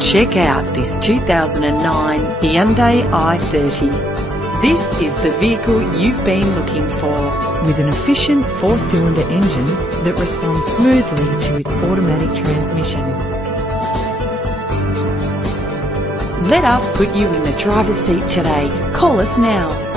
Check out this 2009 Hyundai i30. This is the vehicle you've been looking for, with an efficient 4-cylinder engine that responds smoothly to its automatic transmission. Let us put you in the driver's seat today. Call us now.